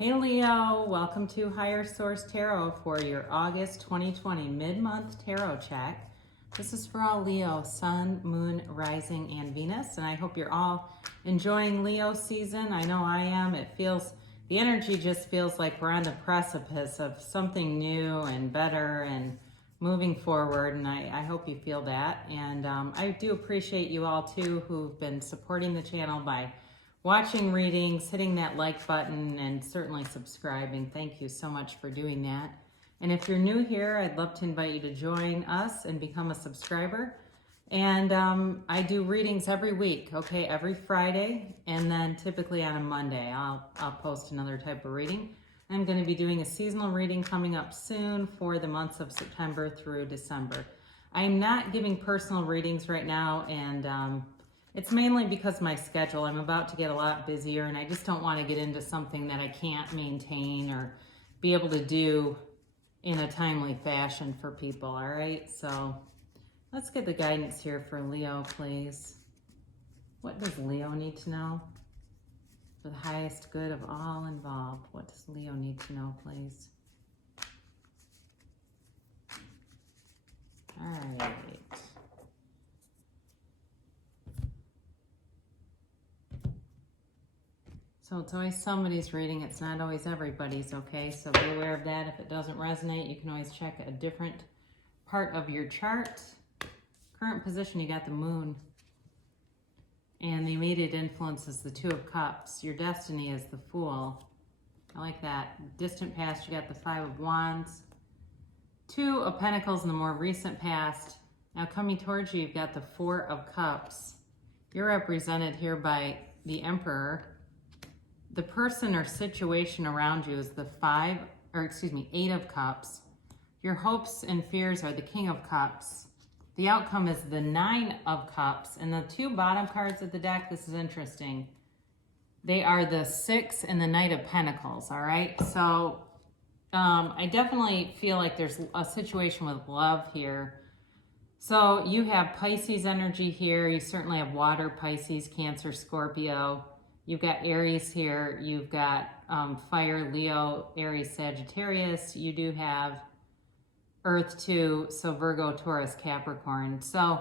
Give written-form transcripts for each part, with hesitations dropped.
Hey Leo, welcome to Higher Source Tarot for your August 2020 mid-month tarot check. This is for all Leo, Sun, Moon, Rising, and Venus, and I hope you're all enjoying Leo season. I know I am. The energy just feels like we're on the precipice of something new and better and moving forward, and I hope you feel that. And I do appreciate you all too who've been supporting the channel by watching readings, hitting that like button, and certainly subscribing. Thank you so much for doing that. And if you're new here, I'd love to invite you to join us and become a subscriber. And I do readings every week, okay, every Friday, and then typically on a Monday, I'll post another type of reading. I'm going to be doing a seasonal reading coming up soon for the months of September through December. I'm not giving personal readings right now, and it's mainly because of my schedule. I'm about to get a lot busier, and I just don't want to get into something that I can't maintain or be able to do in a timely fashion for people, all right? So let's get the guidance here for Leo, please. What does Leo need to know? For the highest good of all involved, what does Leo need to know, please? All right. So it's always somebody's reading. It's not always everybody's, okay? So be aware of that. If it doesn't resonate, you can always check a different part of your chart. Current position, you got the Moon. And the immediate influence is the Two of Cups. Your destiny is the Fool. I like that. Distant past, you got the Five of Wands. Two of Pentacles in the more recent past. Now coming towards you, you've got the Four of Cups. You're represented here by the Emperor. The person or situation around you is the Eight of Cups. Your hopes and fears are the King of Cups. The outcome is the Nine of Cups. And the two bottom cards of the deck, this is interesting. They are the Six and the Knight of Pentacles, all right? So I definitely feel like there's a situation with love here. So you have Pisces energy here. You certainly have water, Pisces, Cancer, Scorpio. You've got Aries here. You've got fire, Leo, Aries, Sagittarius. You do have Earth too, so Virgo, Taurus, Capricorn. So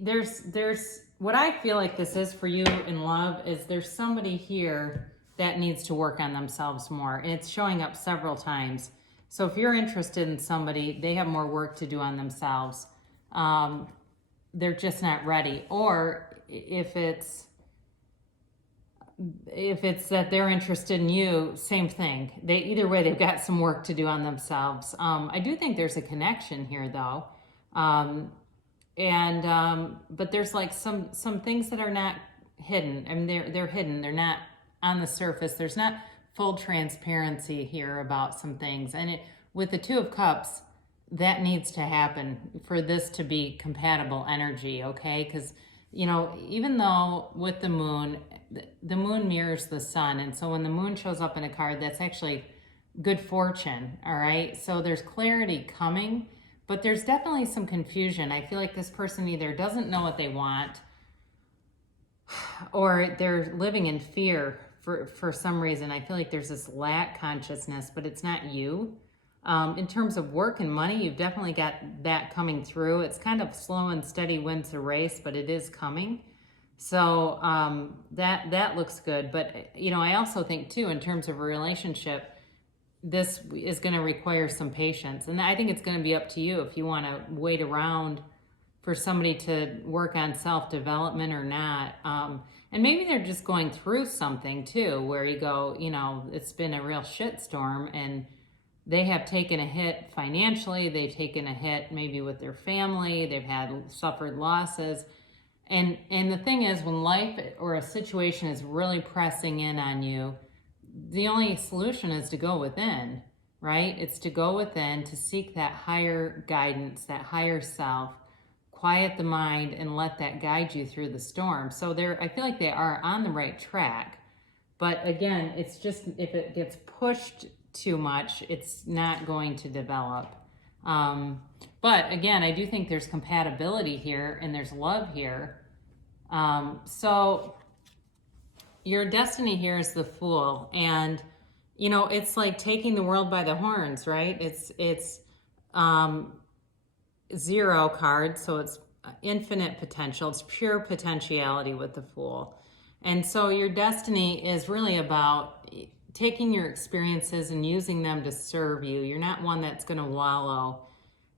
there's what I feel like this is for you in love is there's somebody here that needs to work on themselves more. And it's showing up several times. So if you're interested in somebody, they have more work to do on themselves. They're just not ready. Or if it's that they're interested in you, same thing. Either way, they've got some work to do on themselves. I do think there's a connection here, though, but there's like some things that are not hidden. I mean, they're hidden. They're not on the surface. There's not full transparency here about some things. And with the Two of Cups, that needs to happen for this to be compatible energy, okay? Because even though with the Moon mirrors the Sun, and so when the Moon shows up in a card, that's actually good fortune, all right? So there's clarity coming, but there's definitely some confusion. I feel like this person either doesn't know what they want or they're living in fear for some reason. I feel like there's this lack consciousness, but it's not you. In terms of work and money, you've definitely got that coming through. It's kind of slow and steady wins the race, but it is coming. So that looks good. But, I also think, too, in terms of a relationship, this is going to require some patience. And I think it's going to be up to you if you want to wait around for somebody to work on self-development or not. And maybe they're just going through something, too, where you go, it's been a real shitstorm, and they have taken a hit financially. They've taken a hit maybe with their family. They've suffered losses. And the thing is, when life or a situation is really pressing in on you, the only solution is to go within, right? It's to go within, to seek that higher guidance, that higher self, quiet the mind, and let that guide you through the storm. So I feel like they are on the right track. But again, it's just if it gets pushed too much, it's not going to develop. But again, I do think there's compatibility here and there's love here. So your destiny here is the Fool, and you know, it's like taking the world by the horns, right? It's um, zero card, so it's infinite potential. It's pure potentiality with the Fool. And so your destiny is really about taking your experiences and using them to serve you. You're not one that's going to wallow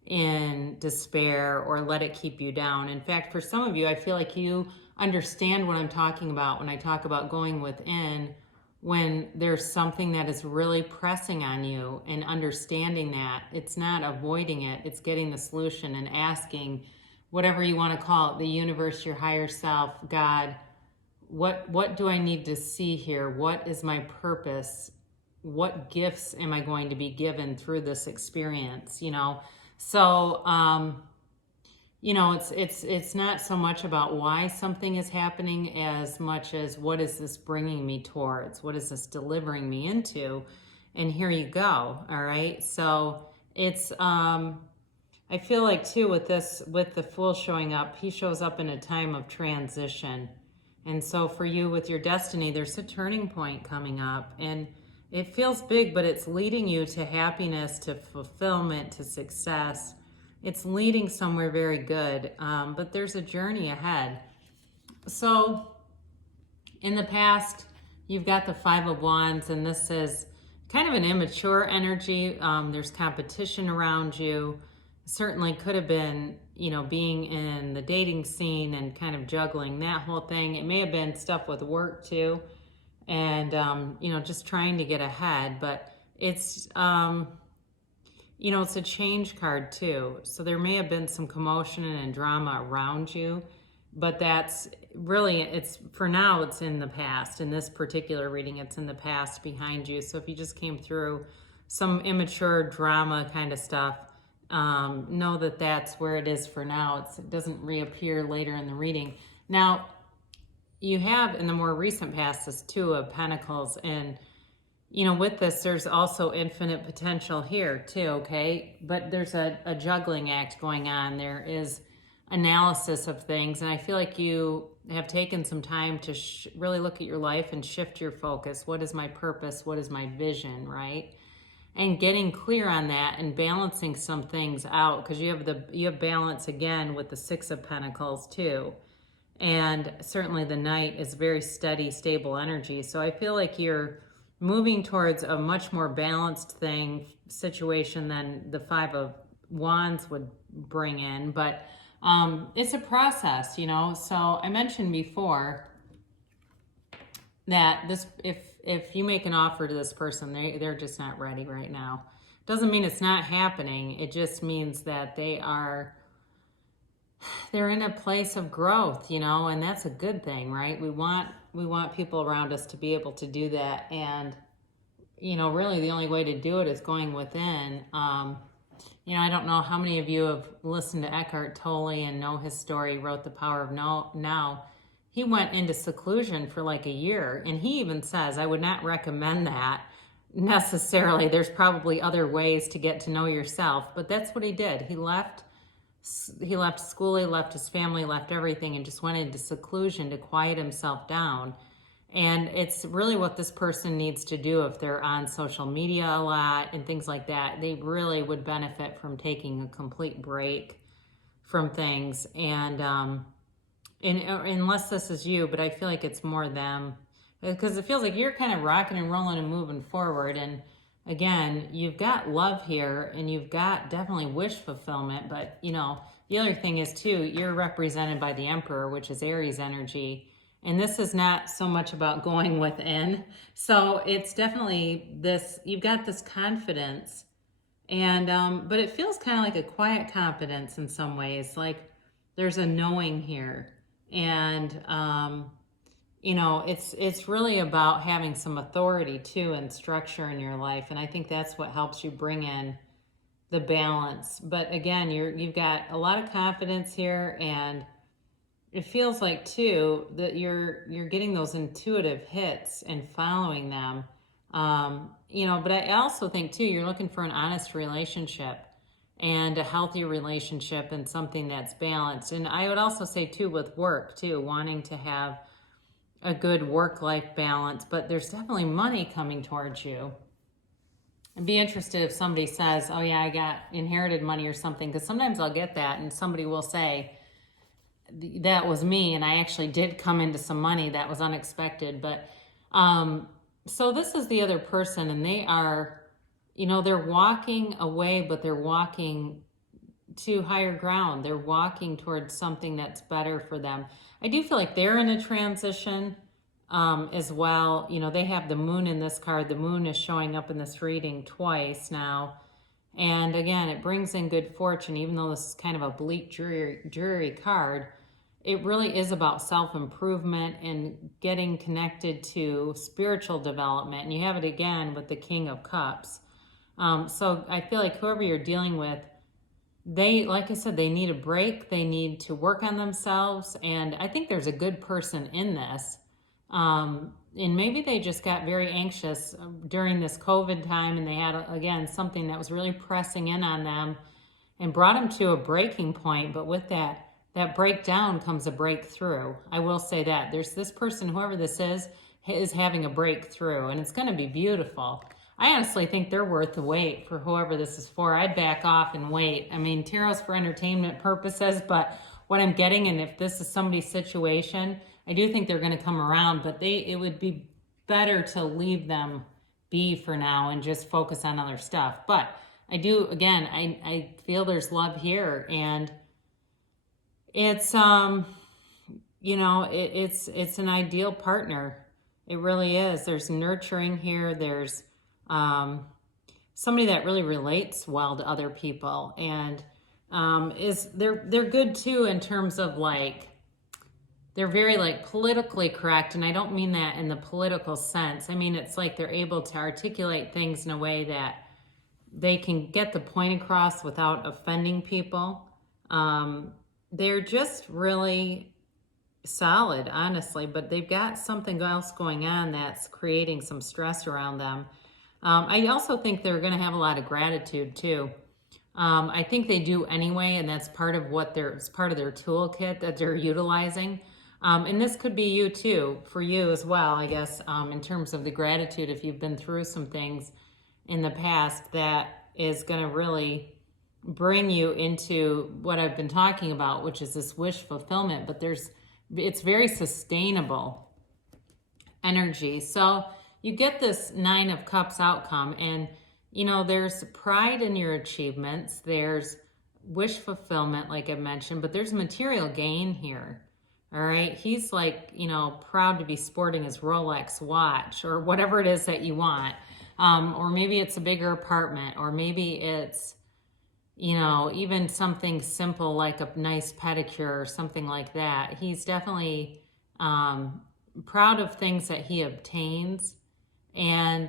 in despair or let it keep you down. In fact, for some of you, I feel like you understand what I'm talking about when I talk about going within, when there's something that is really pressing on you, and understanding that it's not avoiding it, it's getting the solution and asking, whatever you want to call it, the universe, your higher self, God, what do I need to see here? What is my purpose? What gifts am I going to be given through this experience? You know, so you know, it's not so much about why something is happening as much as what is this bringing me towards? What is this delivering me into? And here you go. All right. So it's I feel like too with this, with the Fool showing up, he shows up in a time of transition. And so for you with your destiny, there's a turning point coming up, and it feels big, but it's leading you to happiness, to fulfillment, to success. It's leading somewhere very good, but there's a journey ahead. So in the past, you've got the Five of Wands, and this is kind of an immature energy. There's competition around you. Certainly could have been, you know, being in the dating scene and kind of juggling that whole thing. It may have been stuff with work too, and you know, just trying to get ahead. But it's you know, it's a change card too. So there may have been some commotion and drama around you, but that's really, it's for now, it's in the past. In this particular reading, it's in the past behind you. So if you just came through some immature drama kind of stuff, know that that's where it is for now. It doesn't reappear later in the reading. Now, you have in the more recent past this Two of Pentacles, and you know, with this, there's also infinite potential here too, okay? But there's a juggling act going on. There is analysis of things, and I feel like you have taken some time to really look at your life and shift your focus. What is my purpose? What is my vision, right? And getting clear on that and balancing some things out, because you have balance again with the Six of Pentacles too. And certainly the Knight is very steady, stable energy. So I feel like you're moving towards a much more balanced situation than the Five of Wands would bring in. But it's a process, you know. So I mentioned before that this, if you make an offer to this person, they're just not ready right now. Doesn't mean it's not happening. It just means that they're in a place of growth, you know, and that's a good thing, right? We want people around us to be able to do that. And, you know, really the only way to do it is going within. You know, I don't know how many of you have listened to Eckhart Tolle and know his story. He wrote The Power of Now. He went into seclusion for like a year, and he even says, I would not recommend that necessarily. There's probably other ways to get to know yourself, but that's what he did. He left school, he left his family, left everything, and just went into seclusion to quiet himself down. And it's really what this person needs to do if they're on social media a lot and things like that. They really would benefit from taking a complete break from things. And unless this is you, but I feel like it's more them, because it feels like you're kind of rocking and rolling and moving forward. And again, you've got love here, and you've got definitely wish fulfillment. But, you know, the other thing is too, you're represented by the Emperor, which is Aries energy. And this is not so much about going within. So it's definitely this, you've got this confidence, and but it feels kind of like a quiet confidence in some ways. Like there's a knowing here. And you know, it's really about having some authority too and structure in your life. And I think that's what helps you bring in the balance. But again, you've got a lot of confidence here, and it feels like too that you're getting those intuitive hits and following them. You know, but I also think too, you're looking for an honest relationship and a healthy relationship and something that's balanced. And I would also say too, with work too, wanting to have a good work-life balance, but there's definitely money coming towards you. I'd be interested if somebody says, oh yeah, I got inherited money or something, because sometimes I'll get that and somebody will say, that was me and I actually did come into some money that was unexpected. But so this is the other person, and they are, they're walking away, but they're walking to higher ground. They're walking towards something that's better for them. I do feel like they're in a transition as well. They have the moon in this card. The moon is showing up in this reading twice now. And again, it brings in good fortune, even though this is kind of a bleak, dreary card. It really is about self-improvement and getting connected to spiritual development. And you have it again with the King of Cups. So I feel like whoever you're dealing with, they, like I said, they need a break. They need to work on themselves. And I think there's a good person in this. And maybe they just got very anxious during this COVID time, and they had, again, something that was really pressing in on them and brought them to a breaking point. But with that breakdown comes a breakthrough. I will say that. There's this person, whoever this is having a breakthrough, and it's going to be beautiful. I honestly think they're worth the wait for whoever this is for. I'd back off and wait. I mean, tarot's for entertainment purposes, but what I'm getting, and if this is somebody's situation, I do think they're going to come around, but it would be better to leave them be for now and just focus on other stuff. But I do, again, I feel there's love here, and it's, it's an ideal partner. It really is. There's nurturing here. There's somebody that really relates well to other people, and they're good too in terms of like, they're very like politically correct, and I don't mean that in the political sense. I mean, it's like they're able to articulate things in a way that they can get the point across without offending people. They're just really solid, honestly, but they've got something else going on that's creating some stress around them. I also think they're going to have a lot of gratitude too. I think they do anyway, and that's part of it's part of their toolkit that they're utilizing. And this could be you too, for you as well, I guess, in terms of the gratitude. If you've been through some things in the past, that is going to really bring you into what I've been talking about, which is this wish fulfillment. But it's very sustainable energy. So you get this 9 of Cups outcome, and there's pride in your achievements. There's wish fulfillment, like I mentioned, but there's material gain here. All right. He's like, proud to be sporting his Rolex watch or whatever it is that you want. Or maybe it's a bigger apartment, or maybe it's, even something simple like a nice pedicure or something like that. He's definitely proud of things that he obtains. And,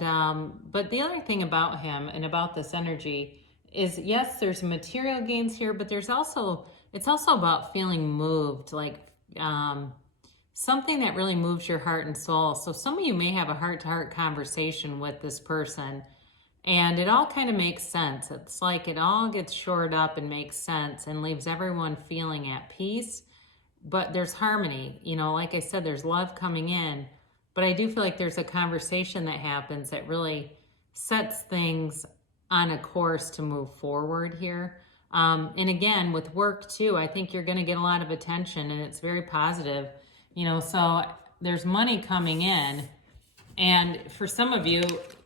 but the other thing about him and about this energy is, yes, there's material gains here, but it's also about feeling moved, like, something that really moves your heart and soul. So some of you may have a heart-to-heart conversation with this person, and it all kind of makes sense. It's like it all gets shored up and makes sense and leaves everyone feeling at peace, but there's harmony. Like I said, there's love coming in, but I do feel like there's a conversation that happens that really sets things on a course to move forward here. And again, with work too, I think you're going to get a lot of attention, and it's very positive, so there's money coming in. And for some of you,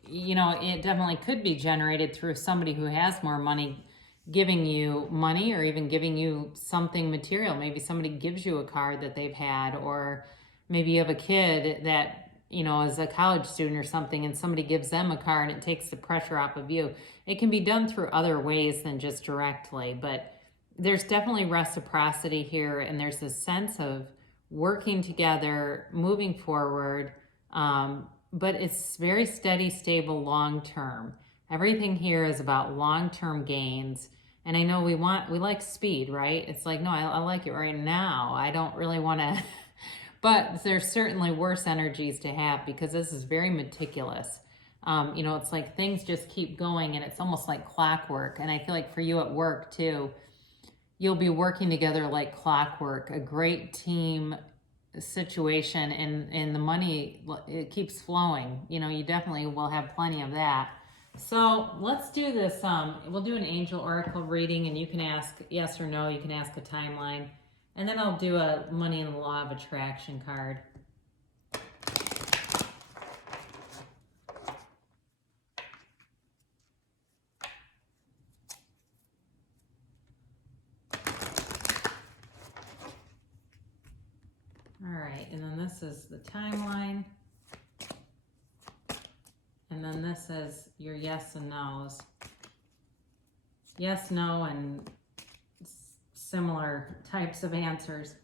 it definitely could be generated through somebody who has more money giving you money, or even giving you something material. Maybe somebody gives you a card that they've had, or maybe you have a kid that, is a college student or something, and somebody gives them a card and it takes the pressure off of you. It can be done through other ways than just directly, but there's definitely reciprocity here, and there's this sense of working together, moving forward, but it's very steady, stable, long-term. Everything here is about long-term gains, and I know we like speed, right? It's like, no, I like it right now. I don't really want to... But there's certainly worse energies to have, because this is very meticulous. It's like things just keep going, and it's almost like clockwork. And I feel like for you at work too, you'll be working together like clockwork, a great team situation, and the money, it keeps flowing. You definitely will have plenty of that. So let's do this. We'll do an angel oracle reading, and you can ask yes or no. You can ask a timeline, and then I'll do a money and the law of attraction card. All right, and then this is the timeline. And then this is your yes and no's. Yes, no, and similar types of answers.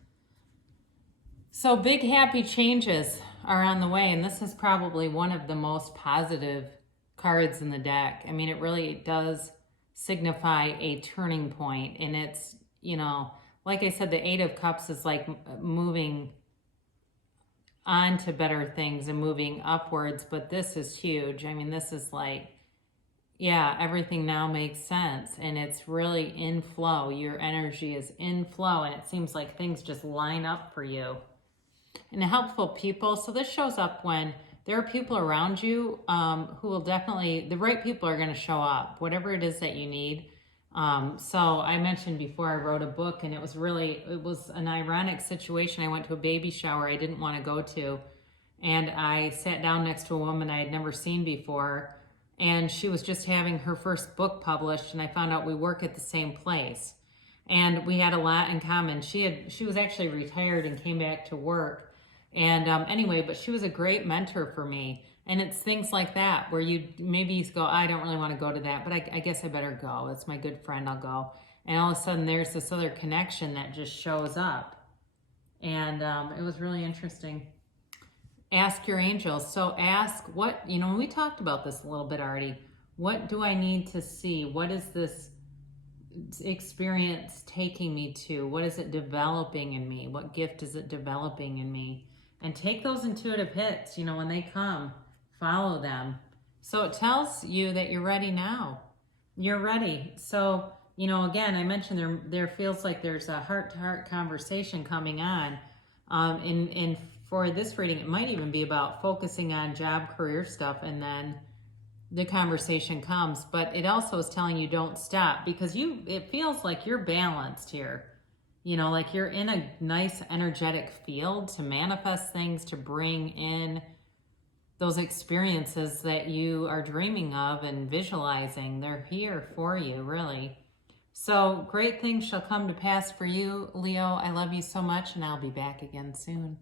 So big happy changes are on the way, and this is probably one of the most positive cards in the deck. I mean, it really does signify a turning point, and it's, you know, like I said, the Eight of Cups is like moving on to better things and moving upwards, but this is huge. I mean, this is like, yeah, everything now makes sense, and it's really in flow. Your energy is in flow, and it seems like things just line up for you. And helpful people. So this shows up when there are people around you who will definitely, the right people are going to show up, whatever it is that you need. So I mentioned before I wrote a book, and it was an ironic situation. I went to a baby shower I didn't want to go to, and I sat down next to a woman I had never seen before, and she was just having her first book published, and I found out we work at the same place. And we had a lot in common. She was actually retired and came back to work. And anyway, but she was a great mentor for me. And it's things like that where you maybe go, I don't really want to go to that, but I guess I better go. It's my good friend, I'll go. And all of a sudden there's this other connection that just shows up. And it was really interesting. Ask your angels. So ask what, you know, we talked about this a little bit already. What do I need to see? What is this experience taking me to? What is it developing in me? What gift is it developing in me? And take those intuitive hits, you know, when they come, follow them. So it tells you that you're ready now. You're ready. So, you know, again, I mentioned there feels like there's a heart-to-heart conversation coming on. And for this reading, it might even be about focusing on job, career stuff, and then the conversation comes. But it also is telling you don't stop, because it feels like you're balanced here. You know, like you're in a nice energetic field to manifest things, to bring in those experiences that you are dreaming of and visualizing. They're here for you, really. So great things shall come to pass for you, Leo. I love you so much, and I'll be back again soon.